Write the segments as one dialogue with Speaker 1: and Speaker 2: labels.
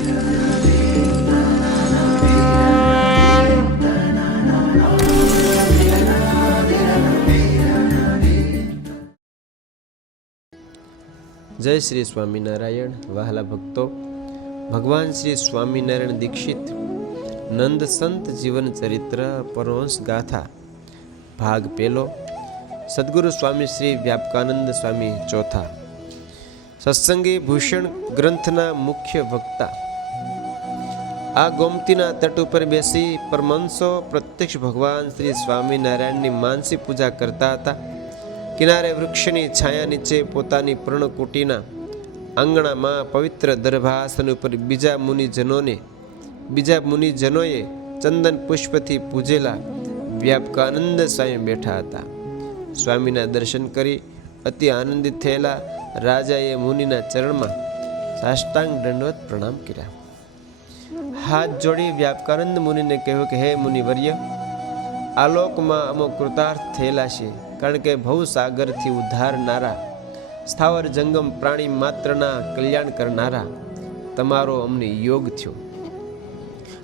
Speaker 1: જય શ્રી સ્વામિનારાયણ વહાલા ભક્તો ભગવાન શ્રી સ્વામિનારાયણ દીક્ષિત નંદ સંત જીવન ચરિત્ર પરવંશ ગાથા ભાગ પેલો સદગુરુ સ્વામી શ્રી વ્યાપકાનંદ સ્વામી ચોથા સત્સંગી ભૂષણ ગ્રંથના મુખ્ય વક્તા આ ગોમતીના તટ ઉપર બેસી પરમંશો પ્રત્યક્ષ ભગવાન શ્રી સ્વામિનારાયણની માનસી પૂજા કરતા હતા. કિનારે વૃક્ષની છાયા નીચે પોતાની પર્ણકુટીના આંગણામાં પવિત્ર દરભાસન ઉપર બીજા મુનિજનોને બીજા મુનિજનોએ ચંદન પુષ્પથી પૂજેલા વ્યાપકાનંદ સ્વામી બેઠા હતા. સ્વામીના દર્શન કરી અતિ આનંદિત થયેલા રાજાએ મુનિના ચરણમાં સાષ્ટાંગ દંડવત પ્રણામ કર્યા. હાથ જોડી વ્યાપકાનંદ મુનિને કહ્યું કે, હે મુનિવર્ય આલોકમાં અમુક કૃતાર્થ થયેલા છે, કારણ કે ભવસાગરથી ઉદ્ધારનારા, સ્થાવર જંગમ પ્રાણી માત્રના કલ્યાણ કરનારા, તમારો અમને યોગ થયો.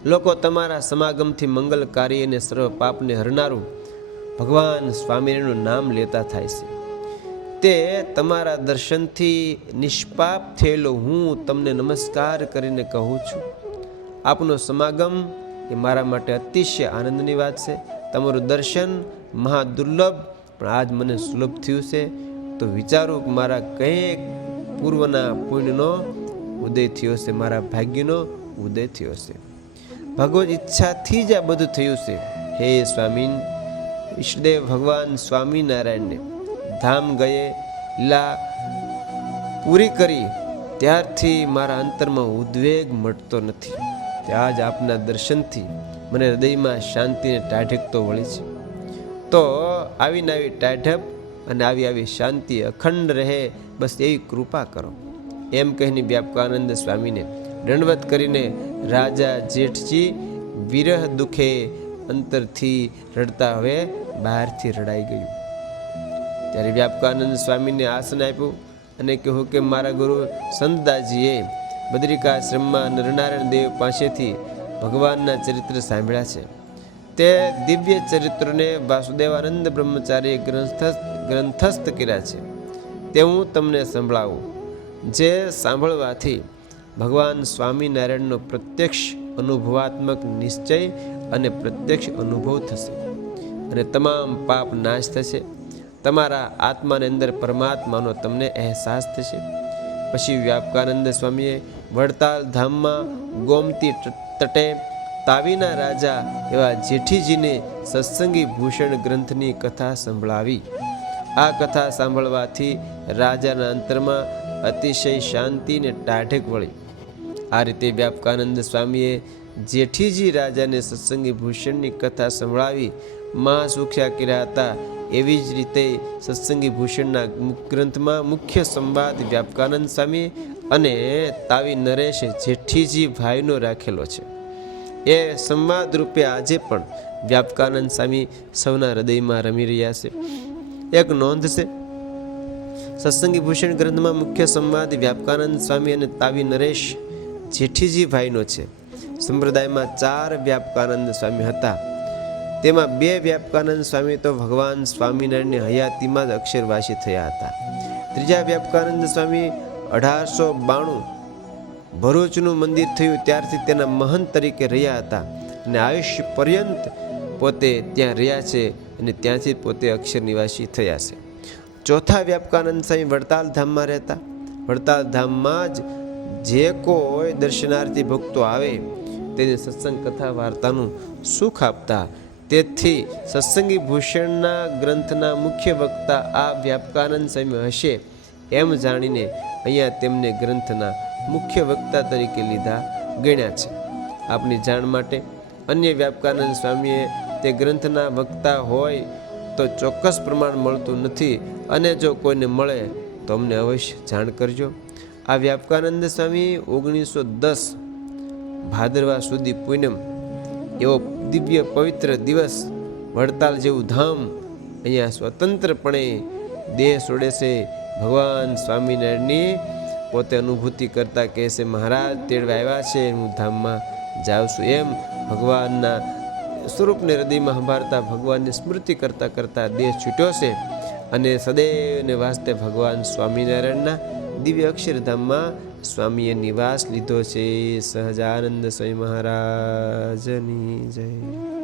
Speaker 1: લોકો તમારા સમાગમથી મંગલકારી અને સર્વ પાપને હરનારું ભગવાન સ્વામિનારાયણનું નામ લેતા થાય છે. તે તમારા દર્શનથી નિષ્પાપ થયેલો હું તમને નમસ્કાર કરીને કહું છું. આપનો સમાગમ એ મારા માટે અતિશય આનંદની વાત છે. તમારું દર્શન મહા દુર્લભ પણ આજ મને સુલભ થયું છે. તો વિચારું મારા કંઈક પૂર્વના પુણ્યનો ઉદય થયો છે, મારા ભાગ્યનો ઉદય થયો છે. ભગવત ઈચ્છાથી જ આ બધું થયું છે. હે સ્વામી ઈષ્ટદેવ ભગવાન સ્વામિનારાયણને ધામ ગયે, લીલા પૂરી કરી, ત્યારથી મારા અંતરમાં ઉદ્વેગ મટતો નથી. ત્યાં જ આપના દર્શનથી મને હૃદયમાં શાંતિને ટાઢક તો વળી છે. તો આવીને આવી ટાઢપ અને આવી આવી શાંતિ અખંડ રહે, બસ એવી કૃપા કરો. એમ કહીને વ્યાપકાનંદ સ્વામીને દંડવત કરીને રાજા જેઠજી વિરહ દુઃખે અંતરથી રડતા હવે બહારથી રડાઈ ગયું. ત્યારે વ્યાપકાનંદ સ્વામીને આસન આપ્યું અને કહ્યું કે મારા ગુરુ સંતદાસજીએ બદ્રિકાશ્રમમાં નરનારાયણ દેવ પાસેથી ભગવાનના ચરિત્ર સાંભળ્યા છે. તે દિવ્ય ચરિત્રોને વાસુદેવાનંદ બ્રહ્મચાર્ય ગ્રંથસ્થ ગ્રંથસ્થ કર્યા છે. તે હું તમને સંભળાવું. જે સાંભળવાથી ભગવાન સ્વામિનારાયણનો પ્રત્યક્ષ અનુભવાત્મક નિશ્ચય અને પ્રત્યક્ષ અનુભવ થશે અને તમામ પાપ નાશ થશે. તમારા આત્માની અંદર પરમાત્માનો તમને અહેસાસ થશે. પછી વ્યાપકાનંદ સ્વામીએ વડતાલ ધામમાં ગોમતી તટે તાવીના રાજા એવા જેઠીજીને સત્સંગી ભૂષણ ગ્રંથની કથા સંભળાવી. આ કથા સાંભળવાથી રાજાના અંતરમાં અતિશય શાંતિ ને ટાઢક વળી. આ રીતે વ્યાપકાનંદ સ્વામીએ જેઠીજી રાજાને સત્સંગી ભૂષણની કથા સંભળાવી મહાસુખ્યા કર્યા હતા. એવી જ રીતે સત્સંગી ભૂષણના ગ્રંથમાં મુખ્ય સંવાદ વ્યાપકાનંદ સ્વામી અને તાવી નરેશ જેઠીજી ભાઈનો રાખેલો છે. એ સંવાદ રૂપે આજે પણ વ્યાપકાનંદ સ્વામી સૌના હૃદયમાં રમી રહ્યા છે. એક નોંધ છે. સત્સંગી ભૂષણ ગ્રંથમાં મુખ્ય સંવાદ વ્યાપકાનંદ સ્વામી અને તાવી નરેશ જેઠીજી ભાઈનો છે. સંપ્રદાયમાં ચાર વ્યાપકાનંદ સ્વામી હતા. તેમાં બે વ્યાપકાનંદ સ્વામી તો ભગવાન સ્વામિનારાયણની હયાતીમાં જ અક્ષરવાસી થયા હતા. ત્રીજા વ્યાપકાનંદ સ્વામી અઢારસો બાણું ભરૂચનું મંદિર થયું, ત્યારથી તેના મહંત તરીકે રહ્યા હતા અને આયુષ્ય પર્યંત પોતે ત્યાં રહ્યા છે અને ત્યાંથી પોતે અક્ષર નિવાસી થયા છે. ચોથા વ્યાપકાનંદ સ્વામી વડતાલ ધામમાં રહેતા. વડતાલ ધામમાં જ જે કોઈ દર્શનાર્થી ભક્તો આવે, તેને સત્સંગ કથા વાર્તાનું સુખ આપતા તેથી સત્સંગી ભૂષણના ગ્રંથના મુખ્ય વક્તા આ વ્યાપકાનંદ સ્વામી હશે એમ જાણીને અહીંયા તેમને ગ્રંથના મુખ્ય વક્તા તરીકે લીધા ગણ્યા છે. આપની જાણ માટે અન્ય વ્યાપકાનંદ સ્વામીએ તે ગ્રંથના વક્તા હોય તો ચોક્કસ પ્રમાણ મળતું નથી અને જો કોઈને મળે તો અમને અવશ્ય જાણ કરજો. આ વ્યાપકાનંદ સ્વામી ઓગણીસો દસ ભાદરવા સુધી પૂનમ એવો દિવ્ય પવિત્ર દિવસ, વડતાલ જેવું ધામ અહીંયા સ્વતંત્રપણે દેહ છોડે છે. ભગવાન સ્વામિનારાયણની પોતે અનુભૂતિ કરતા કહે છે, મહારાજ, તેડવા આવ્યા છે, હું ધામમાં જાઉં છું. એમ ભગવાનના સ્વરૂપને હૃદયમાં સંભાળતા ભગવાનની સ્મૃતિ કરતાં કરતાં દેહ છૂટ્યો છે અને સદૈવને વાસ્તે ભગવાન સ્વામિનારાયણના દિવ્ય અક્ષરધામમાં સ્વામીએ નિવાસ લીધો છે. સહજાનંદ સ્વામી મહારાજની જય.